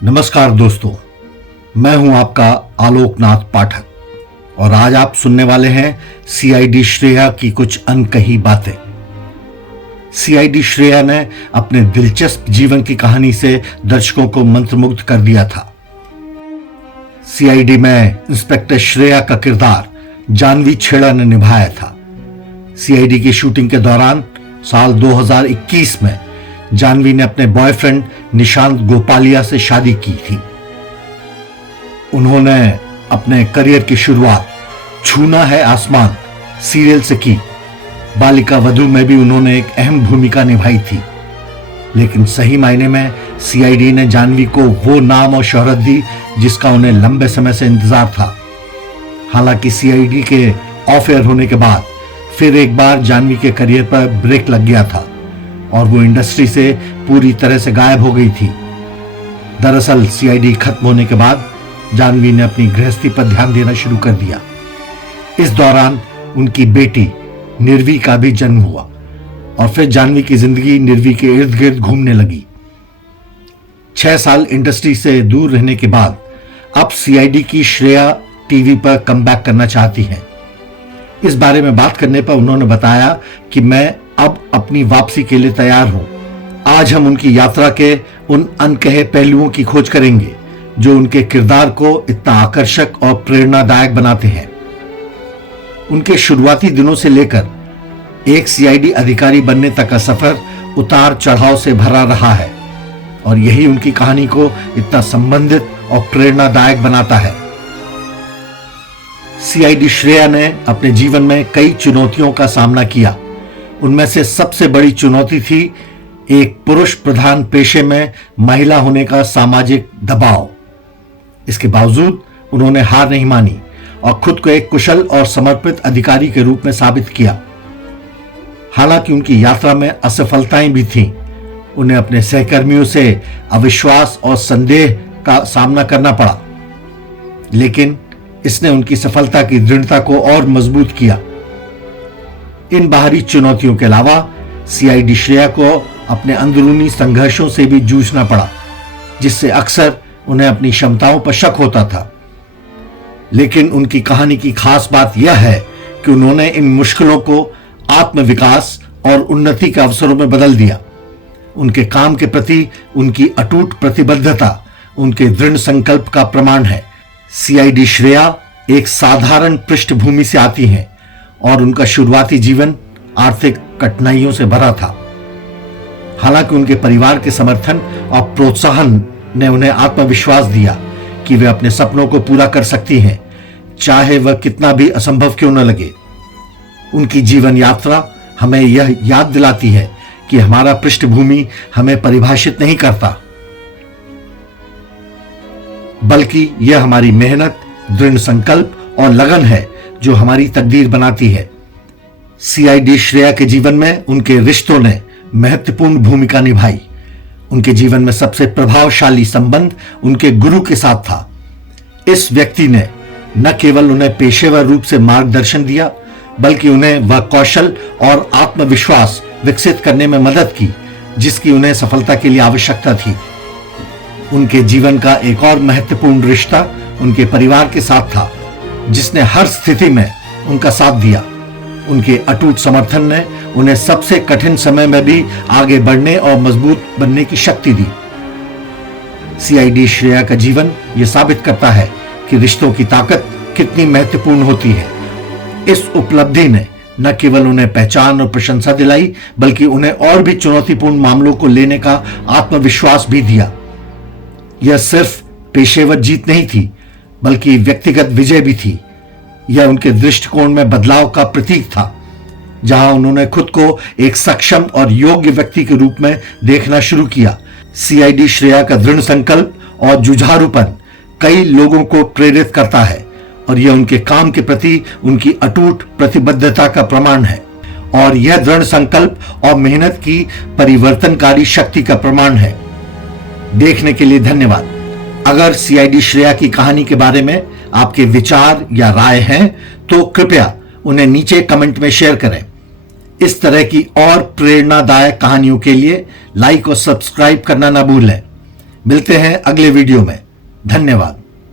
नमस्कार दोस्तों, मैं हूं आपका आलोकनाथ पाठक और आज आप सुनने वाले हैं सीआईडी श्रेया की कुछ अनकही बातें। सीआईडी श्रेया ने अपने दिलचस्प जीवन की कहानी से दर्शकों को मंत्रमुग्ध कर दिया था। सीआईडी में इंस्पेक्टर श्रेया का किरदार जानवी छेड़ा ने निभाया था। सीआईडी की शूटिंग के दौरान साल 2021 में जानवी ने अपने बॉयफ्रेंड निशांत गोपालिया से शादी की थी। उन्होंने अपने करियर की शुरुआत छूना है आसमान सीरियल से की। बालिका वधू में भी उन्होंने एक अहम भूमिका निभाई थी, लेकिन सही मायने में सीआईडी ने जानवी को वो नाम और शोहरत दी जिसका उन्हें लंबे समय से इंतजार था। हालांकि सीआईडी के ऑफ एयर होने के बाद फिर एक बार जानवी के करियर पर ब्रेक लग गया था और वो इंडस्ट्री से पूरी तरह से गायब हो गई थी। दरअसल सीआईडी खत्म होने के बाद जानवी ने अपनी गृहस्थी पर ध्यान देना शुरू कर दिया। इस दौरान उनकी बेटी निर्वी का भी जन्म हुआ और फिर जानवी की जिंदगी निर्वी के इर्द गिर्द घूमने लगी। 6 साल इंडस्ट्री से दूर रहने के बाद अब सीआईडी की श्रेया टीवी पर कमबैक करना चाहती हैं। इस बारे में बात करने पर उन्होंने बताया कि मैं अब अपनी वापसी के लिए तैयार हूं। आज हम उनकी यात्रा के उन अनकहे पहलुओं की खोज करेंगे जो उनके किरदार को इतना आकर्षक और प्रेरणादायक बनाते हैं। उनके शुरुआती दिनों से लेकर एक सीआईडी अधिकारी बनने तक का सफर उतार चढ़ाव से भरा रहा है और यही उनकी कहानी को इतना संबंधित और प्रेरणादायक बनाता है। सीआईडी श्रेया ने अपने जीवन में कई चुनौतियों का सामना किया। उनमें से सबसे बड़ी चुनौती थी एक पुरुष प्रधान पेशे में महिला होने का सामाजिक दबाव। इसके बावजूद उन्होंने हार नहीं मानी और खुद को एक कुशल और समर्पित अधिकारी के रूप में साबित किया। हालांकि उनकी यात्रा में असफलताएं भी थीं। उन्हें अपने सहकर्मियों से अविश्वास और संदेह का सामना करना पड़ा, लेकिन इसने उनकी सफलता की दृढ़ता को और मजबूत किया। इन बाहरी चुनौतियों के अलावा सीआईडी श्रेया को अपने अंदरूनी संघर्षों से भी जूझना पड़ा, जिससे अक्सर उन्हें अपनी क्षमताओं पर शक होता था। लेकिन उनकी कहानी की खास बात यह है कि उन्होंने इन मुश्किलों को आत्मविकास और उन्नति के अवसरों में बदल दिया। उनके काम के प्रति उनकी अटूट प्रतिबद्धता उनके दृढ़ संकल्प का प्रमाण है। सीआईडी श्रेया एक साधारण पृष्ठभूमि से आती हैं और उनका शुरुआती जीवन आर्थिक कठिनाइयों से भरा था। हालांकि उनके परिवार के समर्थन और प्रोत्साहन ने उन्हें आत्मविश्वास दिया कि वे अपने सपनों को पूरा कर सकती हैं, चाहे वह कितना भी असंभव क्यों न लगे। उनकी जीवन यात्रा हमें यह याद दिलाती है कि हमारा पृष्ठभूमि हमें परिभाषित नहीं करता, बल्कि यह हमारी मेहनत, दृढ़ संकल्प और लगन है जो हमारी तकदीर बनाती है। सीआईडी श्रेया के जीवन में उनके रिश्तों ने महत्वपूर्ण भूमिका निभाई। उनके जीवन में सबसे प्रभावशाली संबंध उनके गुरु के साथ था। इस व्यक्ति ने न केवल उन्हें पेशेवर रूप से मार्गदर्शन दिया, बल्कि उन्हें वह कौशल और आत्मविश्वास विकसित करने में मदद की जिसकी उन्हें सफलता के लिए आवश्यकता थी। उनके जीवन का एक और महत्वपूर्ण रिश्ता उनके परिवार के साथ था, जिसने हर स्थिति में उनका साथ दिया। उनके अटूट समर्थन ने उन्हें सबसे कठिन समय में भी आगे बढ़ने और मजबूत बनने की शक्ति दी। सीआईडी श्रेया का जीवन यह साबित करता है कि रिश्तों की ताकत कितनी महत्वपूर्ण होती है। इस उपलब्धि ने न केवल उन्हें पहचान और प्रशंसा दिलाई, बल्कि उन्हें और भी चुनौतीपूर्ण मामलों को लेने का आत्मविश्वास भी दिया। यह सिर्फ पेशेवर जीत नहीं थी, बल्कि व्यक्तिगत विजय भी थी। यह उनके दृष्टिकोण में बदलाव का प्रतीक था, जहां उन्होंने खुद को एक सक्षम और योग्य व्यक्ति के रूप में देखना शुरू किया। सीआईडी श्रेया का दृढ़ संकल्प और जुझारूपन कई लोगों को प्रेरित करता है और यह उनके काम के प्रति उनकी अटूट प्रतिबद्धता का प्रमाण है। और यह दृढ़ संकल्प और मेहनत की परिवर्तनकारी शक्ति का प्रमाण है। देखने के लिए धन्यवाद। अगर सीआईडी श्रेया की कहानी के बारे में आपके विचार या राय हैं तो कृपया उन्हें नीचे कमेंट में शेयर करें। इस तरह की और प्रेरणादायक कहानियों के लिए लाइक और सब्सक्राइब करना ना भूलें। मिलते हैं अगले वीडियो में। धन्यवाद।